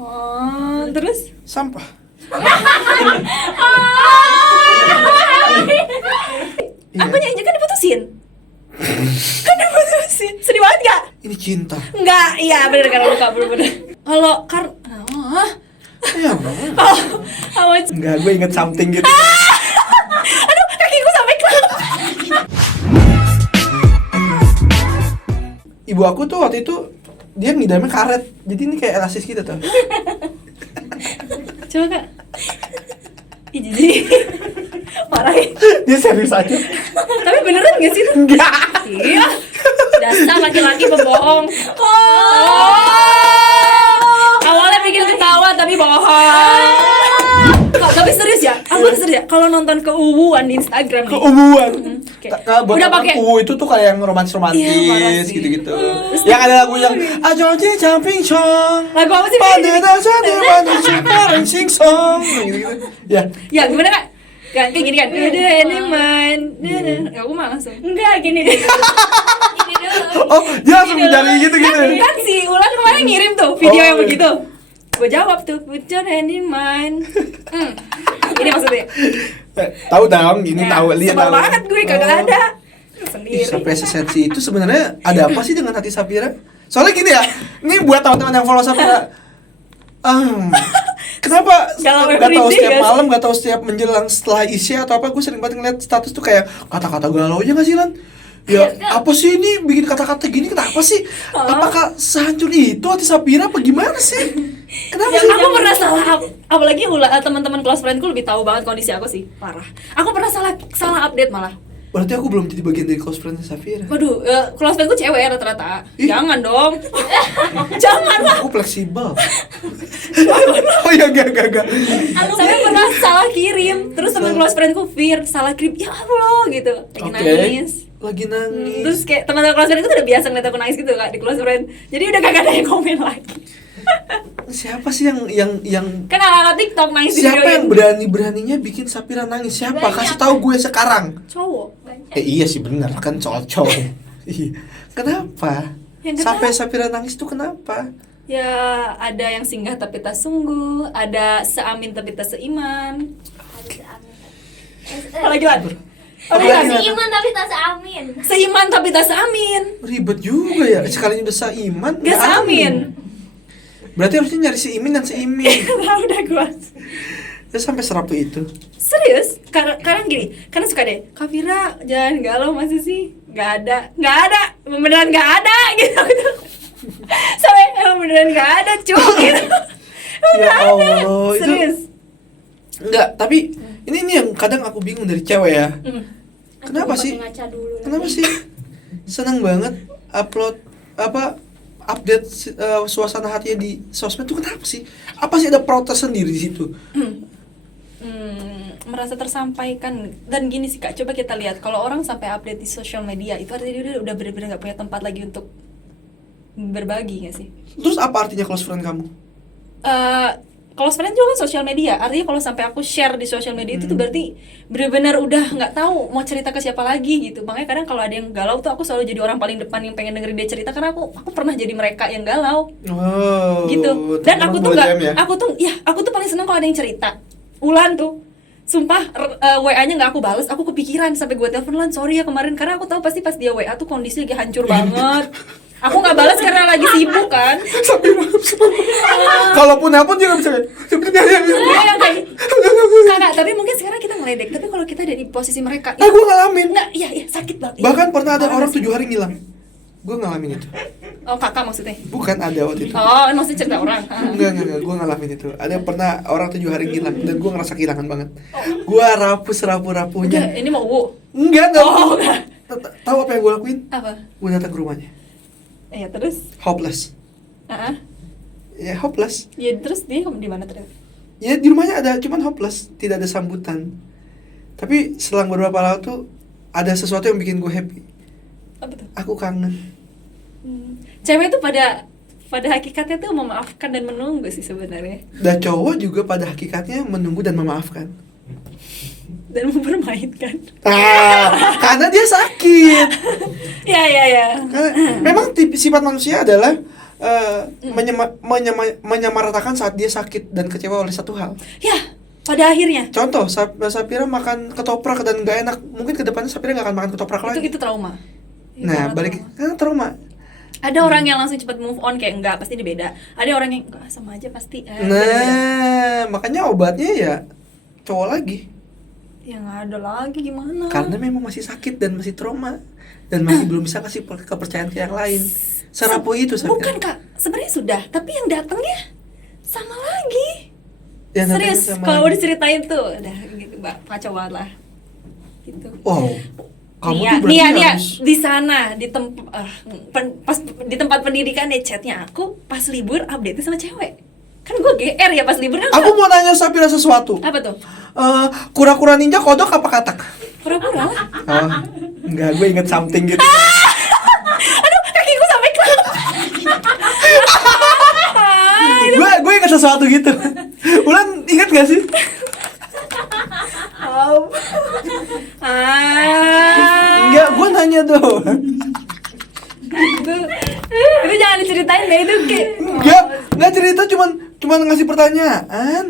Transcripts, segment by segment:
Oh, terus? Sampah. Iya. Aku nyanyi kan diputusin. Kan diputusin. Sedih banget gak? Ini cinta. Enggak, iya bener karena luka bener-bener. Kalau Ya, enggak, gue inget something gitu. aduh, kakiku sampai kelap. Ibu aku tuh waktu itu dia ngidamnya karet. Jadi ini kayak elastis gitu tuh. Coba Kak. Ih, jijik. Parah ya. Dia serius aja. Tapi beneran gak sih? Enggak. Iya. Dasar laki-laki pembohong. Awalnya bikin ketawa tapi bohong. Tapi serius ya? Aku serius ya? Kalau nonton keuuan di Instagram nih. Keubuan. Buat udah orang pakai itu tuh kayak yang Iya, parah romantis sih. gitu-gitu. Yang ada lagu yang Ajoji Jumping Song. lagu apa sih? Pada dasarnya manusia paling sing song gitu-gitu. Ya. Ya gimana Kak? Kayak gini kan. Udah ini man. Aku mah langsung. Enggak gini deh. Gini dulu. Oh, dia langsung mencari gitu-gitu. Kan si Ulan kemarin ngirim tuh video yang begitu. Gue jawab tuh, put your hand in mine. Ini maksudnya. Tahu dong, ini tahu lihat. Sebel banget gue kagak ada. Sendiri. Sampai sesensi itu sebenarnya ada apa sih dengan hati Safira? Soalnya gini ya, ini buat teman-teman yang follow Safira. Kenapa Dalam gak tahu everyday setiap gak malam, gak tahu setiap menjelang setelah isya atau apa, gue sering banget ngeliat status tuh kayak kata-kata galau aja gak sih Lan? Ya apa sih ini bikin kata-kata gini kenapa sih? Apakah sehancur itu hati Safira apa gimana sih? Kenapa sih? Aku pernah salah, apalagi teman-teman close friendku lebih tahu banget kondisi aku sih, parah. Aku pernah salah update malah. Berarti aku belum jadi bagian dari close friend Safira. Waduh, close friendku cewek rata-rata. Ih. Jangan dong. Jangan lah. Aku fleksibel. Oh ya gak. Saya pernah salah kirim, terus teman close friendku Fir salah kirim, ya Allah gitu, lagi nangis. Lagi nangis. Terus kayak teman-teman close friend itu udah biasa ngeliat aku nangis gitu Kak di close friend. Jadi udah kagak ada yang komen lagi. Siapa sih yang Kan ala-ala TikTok nangis di siapa yang videoin. beraninya bikin Safira nangis? Siapa? Banyak. Kasih tahu gue sekarang. Cowok. Iya sih benar kan soal cowok. Iya. Kenapa? Yang Sampai Safira nangis tuh kenapa? Ya ada yang singgah tapi tak sungguh, ada seamin tapi tak seiman. Apalagi lan? Apalagi Seiman tapi tak seamin. Seiman tapi tak seamin. Ribet juga ya. Sekalinya udah seiman, Gak seamin. Berarti harusnya nyari seimin dan seimin. Udah gua. Ya sampai serapu itu. Serius? Karena gini, karena suka deh Kavira jangan galau masa sih? Gak ada, beneran gak ada gitu. Sampai emang beneran gak ada cuy gitu. Ya Allah, itu Serius? enggak, tapi ini yang kadang aku bingung dari cewek ya. Kenapa Aduh, sih? pakai ngaca dulu lagi. Kenapa sih senang banget update suasana hatinya di sosmed tuh kenapa sih? Apa sih ada protes sendiri di situ? Merasa tersampaikan. Dan gini sih Kak, coba kita lihat kalau orang sampai update di social media itu artinya dia udah bener-bener gak punya tempat lagi untuk berbagi gak sih? Terus apa artinya close friend kamu? Close friend juga kan social media. Artinya kalau sampai aku share di social media itu tuh berarti benar-benar udah nggak tahu mau cerita ke siapa lagi gitu. Makanya kadang kalau ada yang galau tuh aku selalu jadi orang paling depan yang pengen dengerin dia cerita karena aku pernah jadi mereka yang galau. Oh. Gitu. Dan aku tuh teman nggak, 2 jam ya? aku tuh paling seneng kalau ada yang cerita. Ulan tuh, sumpah WA-nya nggak aku bales, aku kepikiran sampai gue telepon Lan, sorry ya kemarin karena aku tahu pasti pas dia WA tuh kondisi lagi hancur banget. Aku nggak balas karena lagi sibuk kan. Kalaupun nelpon dia nggak bisa. Yang kayak kakak, tapi mungkin sekarang kita ngeledek. Tapi kalau kita ada di posisi mereka, Gue ngalamin. nggak, iya sakit banget. Bahkan pernah ada Parah orang sih. 7 hari ngilang. Gue ngalamin itu. Oh kakak maksudnya? Bukan ada waktu itu. Oh maksudnya cerita orang. Enggak, gue ngalamin itu. Ada pernah orang 7 hari ngilang dan gue ngerasa kehilangan banget. Gue rapuh-rapuhnya. Udah, ini mau Enggak. Oh, enggak. Tahu apa yang gue lakuin? Apa? Gue datang ke rumahnya. Ya terus? Hopeless. Ya hopeless. Ya terus dia di mana terus? Ya di rumahnya ada, cuman hopeless, tidak ada sambutan. Tapi selang beberapa lama tuh ada sesuatu yang bikin gue happy. Apa tuh? Aku kangen. Cewek tuh pada hakikatnya tuh memaafkan dan menunggu sih sebenarnya. Dan cowok juga pada hakikatnya menunggu dan memaafkan. Dan mempermainkan. Karena dia sakit. Ya. Karena memang sifat manusia adalah menyamaratakan saat dia sakit dan kecewa oleh satu hal. Ya, pada akhirnya Contoh, Sapira makan ketoprak dan gak enak, mungkin kedepannya Sapira gak akan makan ketoprak lagi. itu trauma. Itu Nah, banget balik trauma. kan trauma. Ada orang yang langsung cepat move on kayak enggak, pasti ini beda. Ada orang yang enggak sama aja pasti. Beda-beda. Nah, makanya obatnya ya cowok lagi. Ya nggak ada lagi gimana? Karena memang masih sakit dan masih trauma dan masih belum bisa kasih kepercayaan ke yang lain. Serapuh itu Sapira. Bukan kak, sebenarnya sudah, tapi yang datangnya sama lagi. Yang datangnya Serius, sama kalau lagi. udah diceritain tuh, udah gitu, mbak, kacau banget lah. Gitu. Wow. Kamu Nih tuh ya, berarti harus di sana di pas di tempat pendidikan ya chatnya aku pas libur update sama cewek. Kan gue GR ya pas libur kan. Aku mau nanya Sapira sesuatu. Apa tuh? Kura-kura ninja kodok apa katak? Pura-pura lah. Oh, enggak, gue inget something gitu. Aduh, kakiku sampai kelap. gue inget sesuatu gitu. Ulan inget gak sih? Enggak, gue nanya doang. Itu jangan diceritain deh itu kayak. Enggak cerita, cuman ngasih pertanyaan.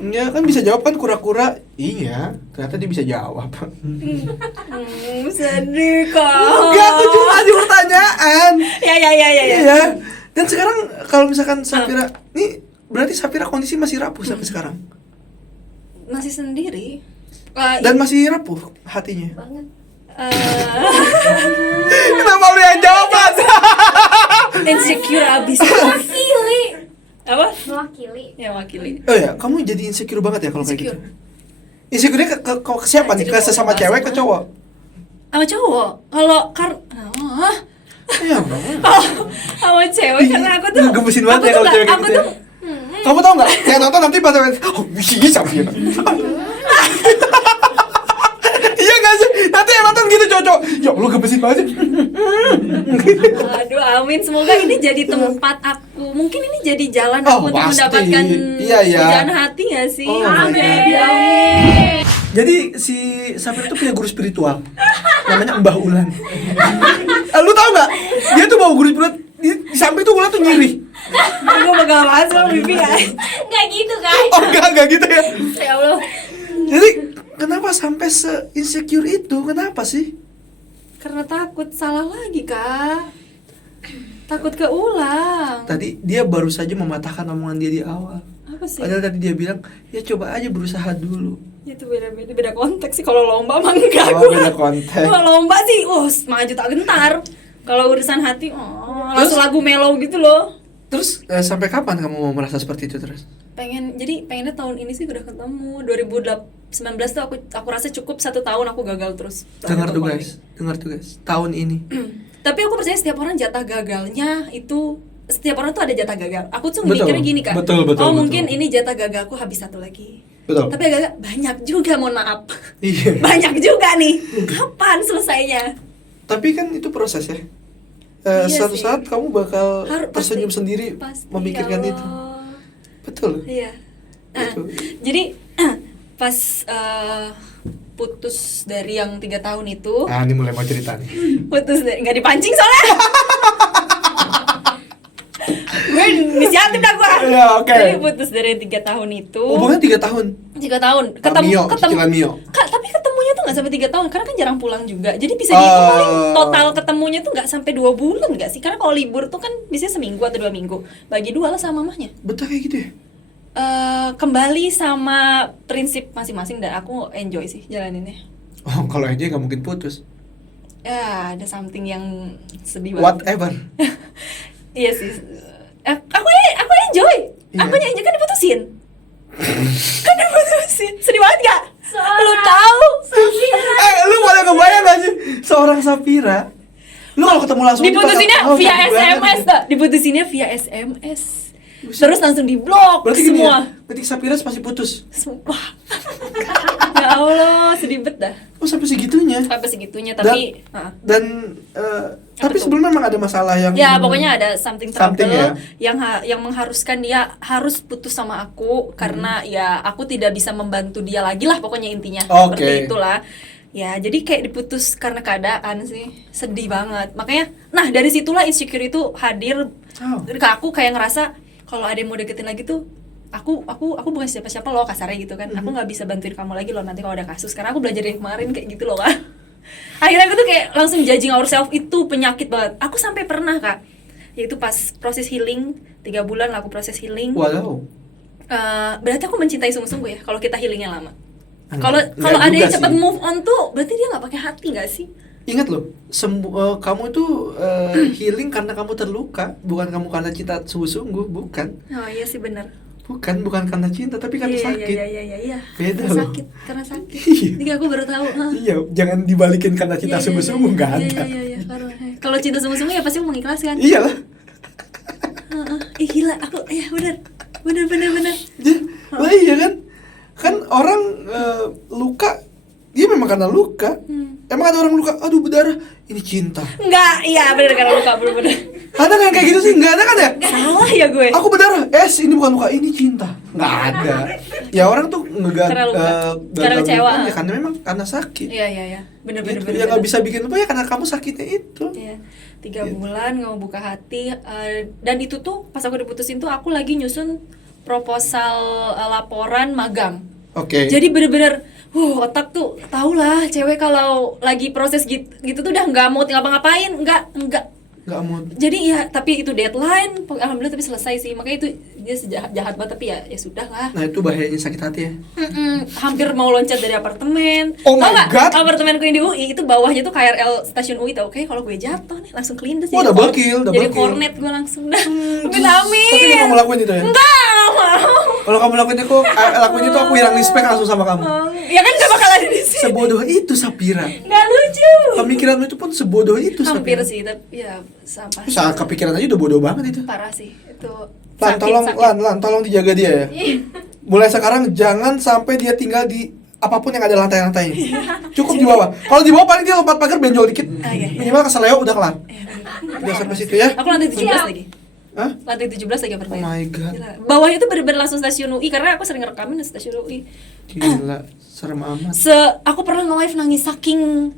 Ya kan bisa jawab kan kura-kura. Iya, ternyata dia bisa jawab. Sedih kok. Enggak, aku cuma ngasih pertanyaan. Ya. Iya. Dan sekarang kalau misalkan Sapira, nih berarti Sapira kondisi masih rapuh sampai sekarang. Masih sendiri. Dan masih rapuh hatinya. Banget. Kenapa lu yang jawab? Insecure abis. Mewakili. Apa? Mewakili. Ya wakili. Oh ya, kamu jadi insecure banget ya kalau kayak gitu. Insecure. Insecure-nya ke siapa nih? Ke sesama cewek, ke cowok? Sama cowok. Kalau Iya, bang. sama cewek karena aku tuh Ngegemesin banget ya kalau cewek kayak gitu ya. Kamu tau nggak? Yang nonton nanti pada oh iya Sapira. Iya nggak sih? Nanti yang nonton gitu cowok. Ya Allah gemesin banget sih. Aduh, amin. Semoga ini jadi tempat aku. Mungkin ini jadi jalan Oh, aku untuk pasti. mendapatkan Iya, iya. pujaan hati gak sih? Oh my God. Amin. Jadi si Sapira tuh punya guru spiritual. Namanya Mbah Ulan. Lu tau nggak? Dia tuh bawa guru spiritual di samping tuh Ulan tuh nyirih. Gue bakal masuk mimpi ya. Nggak gitu kan? Oh enggak gitu ya. Ya Allah. Jadi kenapa sampai se-insecure itu? Kenapa sih? Karena takut salah lagi, Kak. Takut keulang. Tadi dia baru saja mematahkan omongan dia di awal. Apa sih? Padahal tadi dia bilang, ya coba aja berusaha dulu. Itu beda konteks sih. Kalau lomba mah enggak Oh, gua. beda konteks. Kalau lomba sih, maju tak gentar. Kalau urusan hati, langsung lagu mellow gitu loh. Terus sampai kapan kamu mau merasa seperti itu terus? Pengennya tahun ini sih udah ketemu. 2019 tuh aku rasa cukup 1 tahun aku gagal terus. Dengar tuh guys, tahun ini. Tapi aku percaya setiap orang jatah gagalnya itu, setiap orang tuh ada jatah gagal. Aku tuh Betul. mikirnya gini, Kak. Betul. Mungkin ini jatah gagalku habis 1 lagi. Betul. Tapi gagal banyak juga, mohon maaf. Iya. Banyak juga nih. Kapan selesainya? Tapi kan itu proses ya. Iya Suatu sih. saat kamu bakal Pasti- tersenyum sendiri pasti, memikirkan ya itu. Allah. Betul. Iya. Itu. Jadi pas putus dari yang 3 tahun itu, Nah, ini mulai mau cerita nih. putus dari nggak dipancing soalnya. Gue inisiatif dah gue. Ya, oke. Jadi putus dari 3 tahun itu. Hubungan 3 tahun. 3 tahun. Mio, cicilan Mio. Kak, tapi ketemunya tuh nggak sampai 3 tahun karena kan jarang pulang juga. Jadi bisa dihitung paling total ketemunya tuh nggak sampai 2 bulan nggak sih? Karena kalau libur tuh kan biasanya seminggu atau 2 minggu. Bagi 2 lah sama mamahnya. Betah kayak gitu ya? Kembali sama prinsip masing-masing dan aku enjoy sih jalaninnya. Oh, kalau aja nggak mungkin putus. Ya, ada something yang sedih banget. Whatever. Iya sih. Aku enjoy. Iya. Aku enjoy kan diputusin. Kan diputusin. Sedih banget gak? Seorang Lu tahu? Lu boleh kebayang gak sih seorang Sapira? Lu kalau ketemu langsung Diputusinnya bakal- via sakit banget SMS gitu. dah. Diputusinnya via SMS. Buset. Terus langsung diblok Berarti gini semua. ya, ketik Sapira pasti putus. Sumpah. Ya Allah, sedih bet dah. Oh sampai segitunya. Sampai segitunya tapi Tapi tuh? sebelumnya memang ada masalah yang ya pokoknya ada something trouble Something, ya? yang mengharuskan dia harus putus sama aku karena ya aku tidak bisa membantu dia lagi lah pokoknya intinya Oke. seperti itulah. Ya, jadi kayak diputus karena keadaan sih. Sedih banget. Makanya, nah dari situlah insecure itu hadir ke aku, kayak ngerasa kalau ada yang mau deketin lagi tuh aku bukan siapa-siapa loh, kasarnya gitu kan. Aku nggak bisa bantuin kamu lagi loh nanti kalau ada kasus. Karena aku belajar dari kemarin kayak gitu loh, Kak. Akhirnya aku tuh kayak langsung judging ourselves, itu penyakit banget. Aku sampai pernah, Kak, yaitu pas proses healing 3 bulan lah aku proses healing. Waduh. Berarti aku mencintai sungguh-sungguh ya kalau kita healingnya lama. Enggak Kalau ada juga yang cepat sih. move on tuh berarti dia nggak pakai hati nggak sih? Ingat loh, kamu tuh healing karena kamu terluka, bukan kamu karena cinta sungguh-sungguh, bukan. Oh iya sih benar. Bukan karena cinta, tapi karena sakit. Iya. Beda Karena loh. karena sakit. Iya. Ini aku baru tahu. Iya, jangan dibalikin karena cinta Iya, sungguh-sungguh, nggak ada. Iya. Kalau cinta sungguh-sungguh ya pasti aku mengikhlaskan. Iyalah. Ih gila, aku ya benar. Ya, lah iya kan? Kan orang luka, dia memang karena luka. Emang ada orang luka, aduh berdarah, ini cinta. Enggak, iya benar karena luka benar. Ada nggak yang kayak gitu sih? Nggak ada kan ya? Salah ya gue. Aku berdarah, ini bukan luka, ini cinta. Nggak ada. Ya orang tuh Karena luka. Karena gagal kecewa. move on ya karena memang karena sakit. Iya. Benar. Gitu. Ya nggak bisa bikin apa ya karena kamu sakitnya itu. Iya. 3 Gitu. bulan nggak mau buka hati, dan itu tuh pas aku diputusin tuh aku lagi nyusun proposal laporan magang. Oke. Jadi bener-bener otak tuh tau lah cewek kalau lagi proses gitu tuh udah nggak mau ngapa-ngapain, nggak Nggak mau. jadi ya tapi itu deadline alhamdulillah tapi selesai sih, makanya itu dia jahat banget tapi ya sudah lah. Nah itu bahayanya sakit hati ya. Hampir mau loncat dari apartemen. Oh Tau my nggak, God. apartemenku yang di UI itu bawahnya tuh KRL stasiun UI tau. Oke, kalau gue jatuh nih langsung kelindes. Oh, jadi double kill. jadi cornet gue langsung dah. Amin. Tapi kamu lakuin itu ya? Enggak mau. Kalau kamu lakuin itu, lakuin itu aku hilang respect langsung sama kamu. Ya kan gak bakal ada di sini. Sebodoh itu Sapira. Nggak lucu. Pemikiranmu itu pun sebodoh itu Hampir Sapira. sih, tapi ya sampah. Saat kepikiran aja udah bodoh banget itu. Parah sih itu. Lan, tolong dijaga dia ya. Mulai sekarang jangan sampai dia tinggal di apapun yang ada lantai-lantainya. Cukup di bawah. Kalau di bawah paling dia lompat pagar benjol dikit. Iya. Minimal keseleo udah kelar. Udah sampai situ ya. Aku lantai 17 lagi. Hah? Lantai 17 lagi Oh apartemen. my god. Gila. Bawahnya tuh bener-bener langsung stasiun UI karena aku sering ngerekamin di stasiun UI. Gila, serem amat. Aku pernah nge-live nangis saking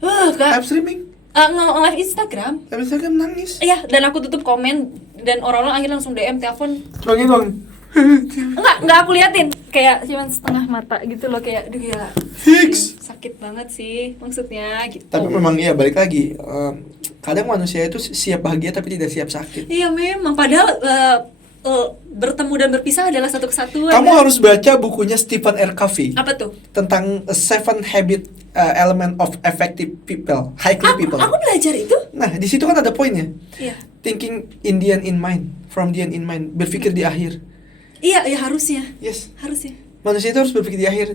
Kak. Live streaming? Nge-live Instagram. Live Instagram nangis. Iya, dan aku tutup komen dan orang-orang akhirnya langsung DM, telepon. Cuma gitu doang. Enggak aku liatin. Kayak cuman setengah mata gitu loh, kayak aduh gila. Fix. Sakit banget sih maksudnya gitu. Tapi memang iya balik lagi. Kadang manusia itu siap bahagia tapi tidak siap sakit. Iya memang, padahal bertemu dan berpisah adalah satu kesatuan. Kamu kan? harus baca bukunya Stephen R. Covey Apa tuh? tentang Seven Habit Element of Effective People, Highly People. Aku belajar itu. Nah, di situ kan ada poinnya. Iya. Thinking in the end in mind, from the end in mind, berpikir di akhir. Iya, harusnya. Yes. Harusnya. Manusia itu harus berpikir di akhir.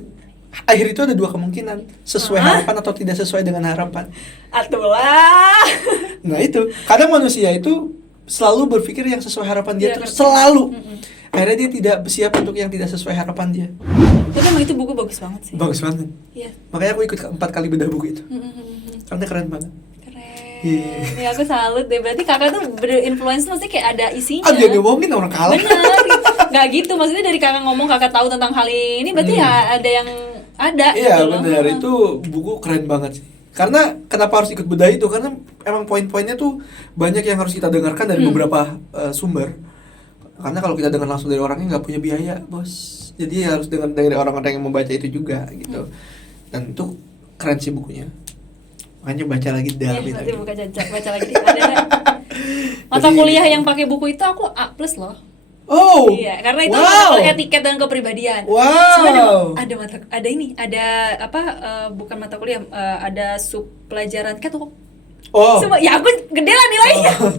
Akhir itu ada dua kemungkinan, sesuai harapan atau tidak sesuai dengan harapan. Atulah. Nah, itu. Kadang manusia itu selalu berpikir yang sesuai harapan dia Iya, terus ngerti. selalu. Akhirnya dia tidak siap untuk yang tidak sesuai harapan dia. Tapi emang itu buku bagus banget sih. Bagus banget. Iya. Makanya aku ikut 4 kali bedah buku itu. Karena keren banget. Keren. Iya. Ya aku salut deh. Berarti kakak tuh berinfluence mesti kayak ada isinya. Ah, dia ngomongin orang kalah. Bener. Nggak gitu. Maksudnya dari kakak ngomong kakak tahu tentang hal ini. Berarti ya ada yang ada. Iya gitu loh. benar, itu buku keren banget sih. Karena kenapa harus ikut bedah itu? Karena emang poin-poinnya tuh banyak yang harus kita dengarkan dari beberapa sumber. Karena kalau kita dengar langsung dari orangnya nggak punya biaya, bos. Jadi harus dengar dari orang-orang yang membaca itu juga gitu. Dan itu keren sih bukunya. Makanya baca lagi, Iya, dalami nanti lagi. baca lagi. Ada mata Jadi- kuliah yang pakai buku itu aku A+ loh. Oh. Iya, karena itu wow. mata kuliah etiket dan kepribadian. Wow. Sebenarnya bukan mata kuliah, ada sub pelajaran catwalk. Oh. Semua, ya aku gede lah nilainya. Oh.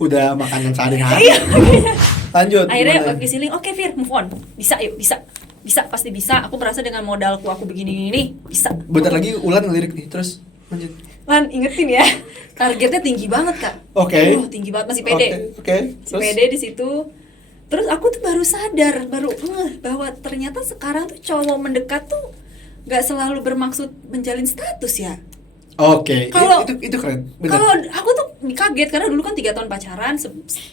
Udah makanan sehari-hari. Iya. Lanjut. Akhirnya gimana? oke Siling, oke Fir, move on. Bisa yuk, bisa pasti bisa. Aku merasa dengan modalku aku begini ini bisa. Bentar lagi Ulan ngelirik nih, terus lanjut. Lan, ingetin ya, targetnya tinggi banget kak. Oke. Tinggi banget, masih pede. Oke. Si pede di situ. Terus aku tuh baru sadar, bahwa ternyata sekarang tuh cowok mendekat tuh gak selalu bermaksud menjalin status ya. Oke, Kalau- itu keren. Benar. Kalau aku tuh kaget karena dulu kan 3 tahun pacaran,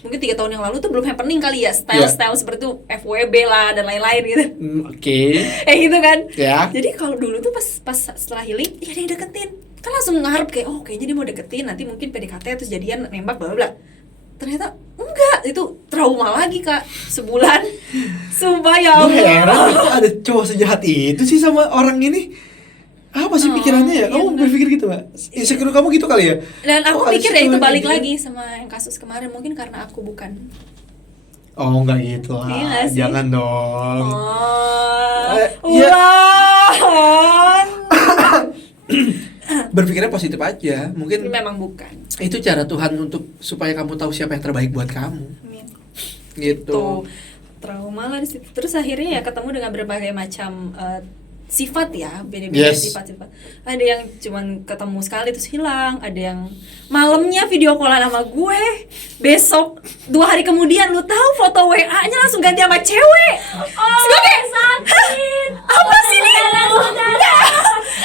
mungkin 3 tahun yang lalu tuh belum happening kali ya, style seperti itu FWB lah dan lain-lain gitu. Oke. Gitu kan. Ya. Jadi kalau dulu tuh pas setelah healing, ya dia deketin. Kan langsung ngarep kayak, oh kayaknya dia mau deketin, nanti mungkin PDKT terus jadian nembak bla bla. Ternyata enggak, itu trauma lagi Kak. Sebulan. Sumpah ya Gue heran Allah. kok ada cowok sejahat itu sih sama orang ini. Apa sih Oh, pikirannya ya? iya, Kamu enggak. berpikir gitu, Mbak? Insecure kamu gitu kali ya? Dan aku Oh, ada pikir ya itu cowok balik kayak lagi gitu. sama yang kasus kemarin, mungkin karena aku bukan. Oh, enggak gitu lah. Iya nggak sih? Jangan dong. Oh, Iya. ulang. Berpikirnya positif aja. Mungkin Memang bukan. itu cara Tuhan untuk supaya kamu tahu siapa yang terbaik buat kamu. Amin. Gitu. Tuh, trauma lah di situ. Terus akhirnya ya ketemu dengan berbagai macam sifat ya, beda-beda Yes. sifat-sifat. Ada yang cuman ketemu sekali terus hilang, ada yang malamnya video callan sama gue, besok 2 hari kemudian lu tahu foto WA-nya langsung ganti sama cewek. Terus gue kayak, sakit. apa sih ini?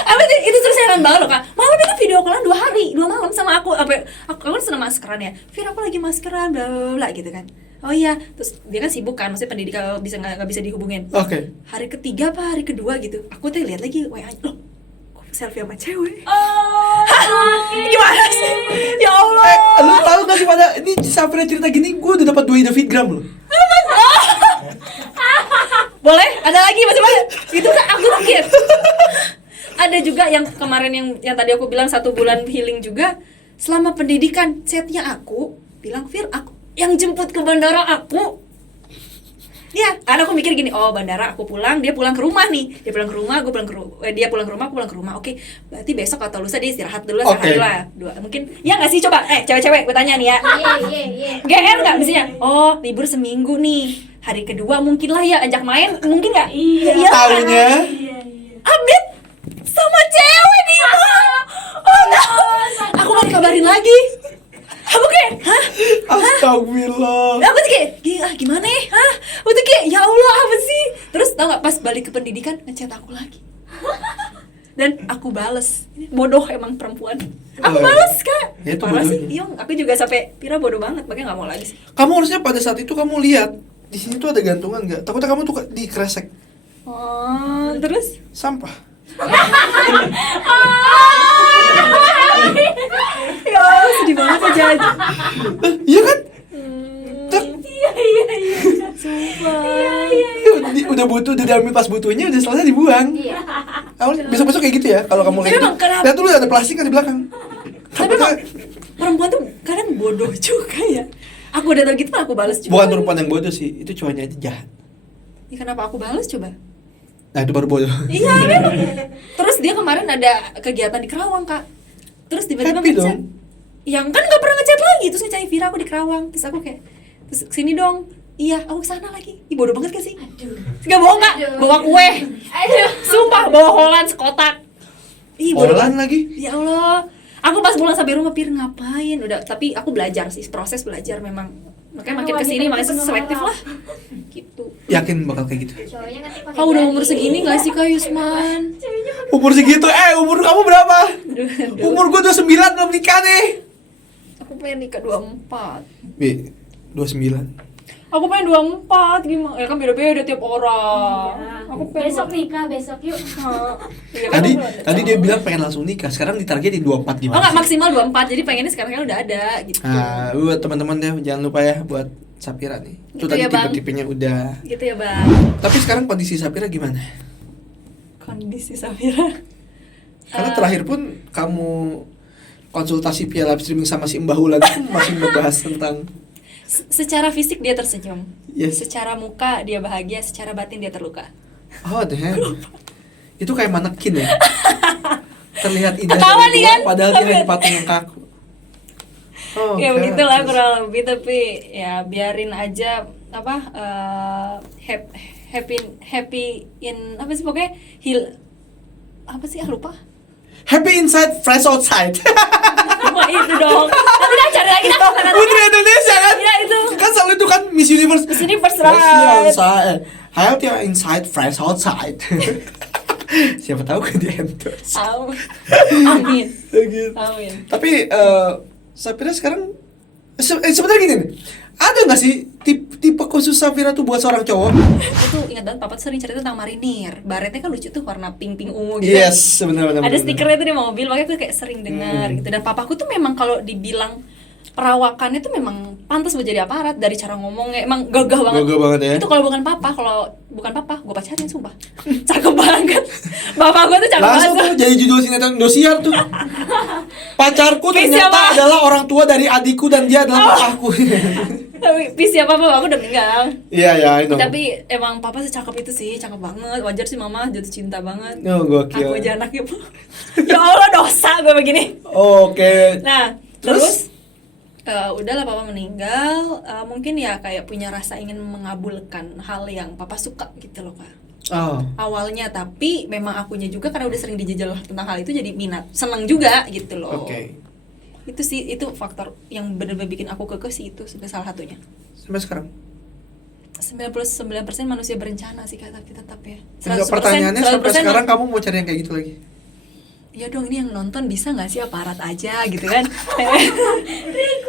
Apa itu terus heran banget loh Kak. Malam itu video callan 2 hari, 2 malam sama aku. Aku kan seneng maskeran ya. Fir, aku lagi maskeran bla bla bla gitu kan. Oh iya, terus dia kan sibuk kan, maksudnya pendidikan nggak bisa dihubungin. Oke. Hari ketiga apa hari kedua gitu, aku tuh lihat lagi WA, loh, kok selfie sama cewek? Oh, sakit. Gimana sih? Ya Allah. Lu tahu gak sih pada ini Safira cerita gini, gue udah dapat 2 Davidgram loh. Boleh? Ada lagi macam-macam. Itu kan aku mikir. Ada juga yang kemarin yang tadi aku bilang 1 bulan healing juga. Selama pendidikan, chatnya aku bilang, Fir, aku yang jemput ke bandara aku. Ya, karena aku mikir gini, oh bandara aku pulang, dia pulang ke rumah nih. Dia pulang ke rumah, gue pulang ke rumah, dia pulang ke rumah, aku pulang ke rumah. Oke, berarti besok atau lusa dia istirahat dulu lah, Oke. sehari lah. 2, mungkin. Ya nggak sih, coba, cewek-cewek, gue tanya nih ya. Iya. GR nggak misalnya? Oh, libur seminggu nih. Hari kedua mungkin lah ya, ajak main, mungkin nggak? Iya. Taunya Update sama cewek di mall. Oh enggak. Aku nggak dikabarin lagi. Aku kayak, hah? astagfirullah. Aku tuh kayak, gimana ya? Hah? Aku tuh kayak, ya Allah apa sih? Terus tau gak, pas balik ke pendidikan, ngechat aku lagi. Dan aku bales. Bodoh emang perempuan. Aku Oh, bales Kak. ya, itu Parah sih, bodohnya. iya, aku juga sampai Pira bodoh banget, makanya gak mau lagi sih. Kamu harusnya pada saat itu kamu lihat di sini tuh ada gantungan nggak? Takutnya kamu tuh dikresek Oh, terus? sampah. Ya Allah, sedih banget aja. Iya kan? Tek. Sumpah. Udah butuh, udah diambil pas butuhnya, udah selesai dibuang. Iya. Besok-besok kayak gitu ya kalau kamu Tapi lihat. emang kenapa? Lihat dulu ada plastik kan di belakang. Tapi emang perempuan tuh kadang bodoh juga ya. Aku udah tau gitu mah aku balas juga. Bukan perempuan yang bodoh sih, itu cowoknya aja jahat. Ya, kenapa aku balas coba? Nah itu baru bodoh. Iya kan? Terus dia kemarin ada kegiatan di Kerawang Kak. Terus tiba-tiba Happy ngechat. dong. Yang kan gak pernah ngechat lagi. Terus ngechat Vira aku di Kerawang. Terus aku kayak, terus sini dong. Iya, aku kesana lagi. Ih bodoh banget gak sih? Aduh. Gak bohong Kak, Aduh. bawa kue. Aduh. Sumpah bawa Holland sekotak. Ih bodoh Olan banget. lagi. Ya Allah. Aku pas pulang sampai rumah Pir ngapain? Udah, tapi aku belajar sih, proses belajar memang. Makanya makin Wanita kesini itu makin penuh selektif harap. lah. Gitu. Yakin bakal kayak gitu. Cowoknya nanti pakai Kau udah jari. umur segini gak sih Kak Yusman? Umur segitu, umur kamu berapa? Aduh. Umur gua 29 belum nikah nih. Aku pengen nikah 24. B 29. Aku pengen 24, gimana? Ya kan beda-beda tiap orang. Iya. Aku pengen Besok nikah, besok yuk. Iya kan, Tadi aku ada tadi dia calon. bilang pengen langsung nikah, sekarang ditargetin 24 Oh gimana? enggak, sih? maksimal 24, jadi pengennya sekarang udah ada gitu. Nah, buat teman-teman deh, jangan lupa ya buat Safira nih. Itu Gitu tadi ya, Bang. tipe-tipenya udah. Gitu ya Bang. Tapi sekarang kondisi Safira gimana? Kondisi Safira. Karena terakhir pun kamu konsultasi via live streaming sama si Mbah Ulan itu masih membahas tentang Secara fisik dia tersenyum. Yes. Secara muka dia bahagia, secara batin dia terluka. oh deh. Itu kayak manekin ya. Terlihat indah Ketawa dari nih luar, kan? padahal dia hanya patung yang kaku. Oh, Ya oke. begitulah kurang lebih, tapi ya biarin aja apa happy in apa sih pokoknya apa sih lupa. Happy inside, fresh outside. Cuma itu dong. Nanti dah cari lagi dah. Putri Indonesia kan? Iya, itu. Kan selalu itu kan Miss Universe. Miss Universe, Fresh right. outside. Healthy inside, fresh outside. Siapa tahu kan di endorse. Amin. Gitu. Amin. Tapi Safira sekarang sebenarnya gini nih. Ada nggak sih tipe khusus Safira tuh buat seorang cowok? Aku tuh ingat banget papa tuh sering cerita tentang marinir. Baretnya kan lucu tuh warna pink ungu gitu. Yes, benar. Ada stikernya tuh di mobil, makanya aku kayak sering dengar gitu. Dan papaku tuh memang kalau dibilang perawakannya tuh memang pantas buat jadi aparat dari cara ngomongnya, emang gagah banget. Gagah banget ya. Itu kalau bukan papa, gue pacarin sumpah. Cakep banget. Bapak gue tuh cakep Langsung banget. tuh jadi judul sinetron Indosiar tuh. Pacarku Kayak ternyata siapa? adalah orang tua dari adikku dan dia adalah papaku. Tapi siapa papa aku udah meninggal. Iya, I know. Tapi emang papa secakep itu sih, cakep banget. Wajar sih mama jatuh cinta banget. Oh, gokil. Aku aja anaknya, Bu. Ya Allah, dosa gue begini. Oke. Nah, Terus? udahlah papa meninggal, mungkin ya kayak punya rasa ingin mengabulkan hal yang papa suka gitu loh kak. Oh. Awalnya, tapi memang akunya juga karena udah sering dijajal tentang hal itu jadi minat, seneng juga gitu loh. Oke. Itu sih, itu faktor yang benar-benar bikin aku kekeh sih, itu salah satunya. Sampai sekarang. 99% manusia berencana sih kata kita tetap ya. Enggak, pertanyaannya sampai 100% sekarang kamu mau cari yang kayak gitu lagi? Ya dong, ini yang nonton bisa nggak sih aparat aja gitu kan?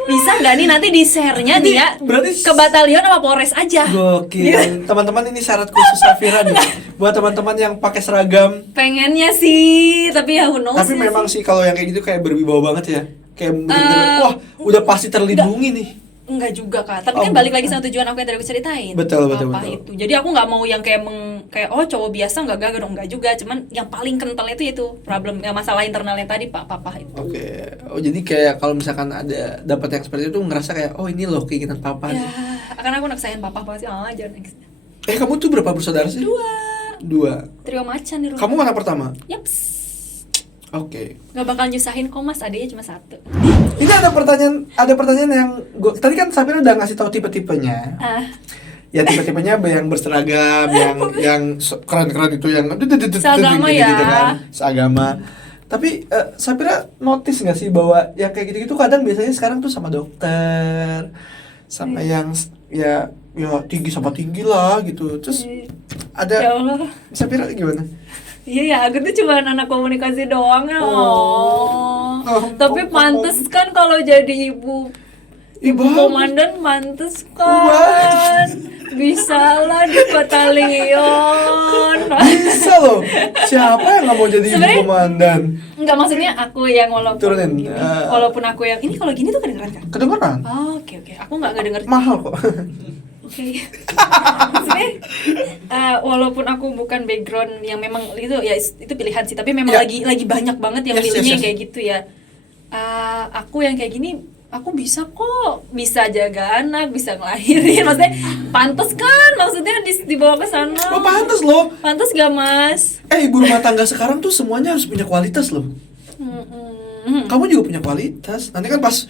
Bisa nggak nih nanti di share-nya Ini dia berarti ke batalion sama Polres aja? Gokil. Teman-teman, ini syarat khusus Safira nih. Buat teman-teman yang pakai seragam. Pengennya sih, tapi ya who knows Tapi ya memang sih. sih kalau yang kayak gitu kayak berwibawa banget ya. Kayak bener-bener, wah udah pasti terlindungi nih. Enggak juga kak, tapi Oh, kan balik lagi bukan. sama tujuan aku yang tadi aku ceritain. Betul. Itu. Jadi aku nggak mau yang kayak kayak oh cowok biasa nggak gagah dong, nggak juga. Cuman yang paling kental itu problem, ya masalah internalnya tadi papa itu. Oke. Oh, jadi kayak kalau misalkan ada dapat yang seperti itu ngerasa kayak oh ini loh keinginan papa Ya, nih. karena aku naksain papa banget sih, jangan next. Kamu tuh berapa bersaudara sih? Dua. Trio macan di rumah. Kamu anak pertama? Yaps. Oke. Nggak bakal nyusahin kok mas, adanya cuma satu. Ini ada pertanyaan yang tadi kan Safira udah ngasih tahu tipe-tipenya. Ya tipe-tipenya yang berseragam, yang keren-keren itu yang Seagama ya. gitu kan, seagama. Tapi Safira notice nggak sih bahwa yang kayak gitu-gitu kadang biasanya sekarang tuh sama dokter, sama yang ya tinggi sama tinggi lah gitu. Terus Ya ada Allah. Safira gimana? Iya ya, aku tuh cuma anak komunikasi doang ya. Tapi pantes kan kalau jadi ibu komandan, pantes kan. Bisa lah di batalion. Bisa loh. Siapa yang nggak mau jadi ibu Sebenarnya- komandan? Enggak, maksudnya aku yang walaupun Turunin, gini, walaupun aku yang ini kalau gini tuh kedengeran kan? Kedengeran? Oh, oke. Aku nggak denger. Mahal kok. Oke. Maksudnya walaupun aku bukan background yang memang itu ya itu pilihan sih, tapi memang Ya. lagi banyak banget yang Yes, milihnya yes. kayak gitu ya. Aku yang kayak gini aku bisa kok, bisa jaga anak, bisa ngelahirin, maksudnya pantas kan, maksudnya dibawa ke sana. Lo pantas loh. Pantas gak mas? Ibu rumah tangga sekarang tuh semuanya harus punya kualitas loh. Kamu juga punya kualitas. Nanti kan pas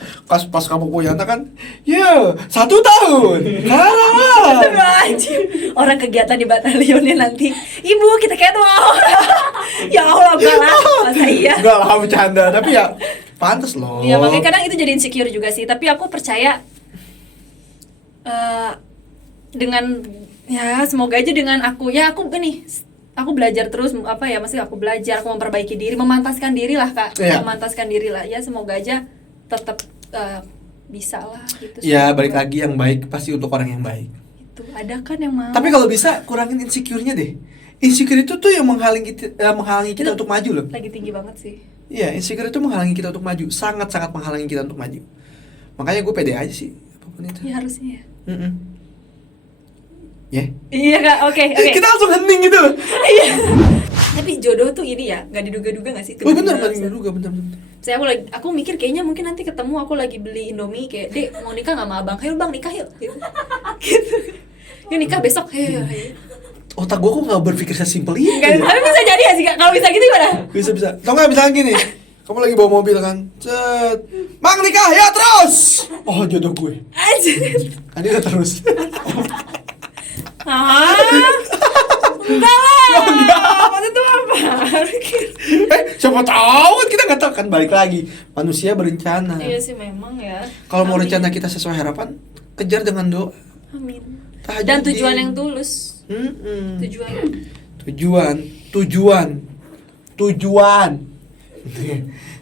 kamu punya anak kan, 1 tahun. Karawang. Astagfirullahaladzim. Orang kegiatan di batalionnya nanti, ibu kita catwalk. Ya Allah, enggak lah, masa iya? Enggak lah, bercanda. Tapi ya pantas loh. Ya makanya kadang itu jadi insecure juga sih. Tapi aku percaya dengan ya semoga aja dengan aku gini, aku belajar terus maksudnya aku belajar, aku memperbaiki diri, memantaskan diri lah kak. Iya. Memantaskan diri lah ya, semoga aja tetap bisa lah gitu. Ya Semoga. balik lagi, yang baik pasti untuk orang yang baik. Itu ada kan yang mau. Tapi kalau bisa kurangin insecure-nya deh. Insecure itu tuh yang menghalangi kita Itu untuk maju loh. lagi tinggi banget sih. Iya, insecure itu menghalangi kita untuk maju. Sangat-sangat menghalangi kita untuk maju. Makanya gue pede aja sih apapun itu. Ya harusnya ya. Ya. Iya kak, oke. Kita langsung hening gitu loh. Iya. Tapi jodoh tuh ini ya, nggak diduga-duga nggak sih? Oh bener, Tiba-tiba juga bener. saya aku mikir kayaknya mungkin nanti ketemu aku lagi beli Indomie kayak dek mau nikah nggak sama abang, ayo bang nikah yuk gitu. Yuk nikah besok, ayo. Otak gue kok nggak berpikir sesimpel itu Nggak, ya? tapi bisa jadi ya sih kak, kalau bisa gitu gimana? Bisa. Tau nggak misalnya gini, kamu lagi bawa mobil kan, cet, Mang nikah ya terus. Oh jodoh gue. Anjir. Kan dia udah terus. Enggak lah. Maksud itu apa? Siapa tahu kan, kita nggak tahu kan, balik lagi manusia berencana. Iya sih memang ya. Kalau mau Amin. rencana kita sesuai harapan, kejar dengan doa. Amin. Tahajudin. Dan tujuan yang tulus. Mm-mm. Tujuan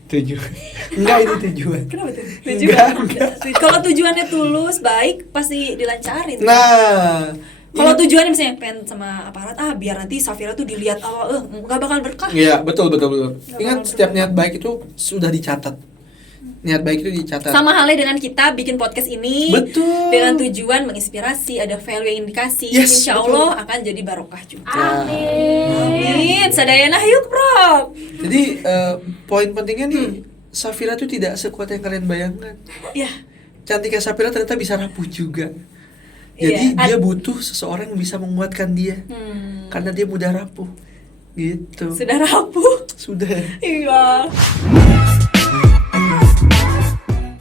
Tujuan. Enggak, itu tujuan. Kenapa tuh? Enggak. Kalau tujuannya tulus, baik, pasti dilancarin. Nah, Kalau tujuannya misalnya pengen sama aparat, biar nanti Safira tuh dilihat awal, nggak bakal berkah. iya, betul. Nggak Ingat, bakal setiap berkah. niat baik itu sudah dicatat. Niat baik itu dicatat. Sama halnya dengan kita bikin podcast ini. Betul. Dengan tujuan menginspirasi, ada value yang dikasih. Yes, Insya betul. Allah akan jadi barokah juga. Amin. Amin. Sadayana yuk, Prof. Jadi poin pentingnya nih, Safira tuh tidak sekuat yang kalian bayangkan. Ya. Cantiknya Safira ternyata bisa rapuh juga. Iya. Jadi dia butuh seseorang yang bisa menguatkan dia. Hmm. Karena dia mudah rapuh. Gitu. Sudah rapuh. Sudah. Iya.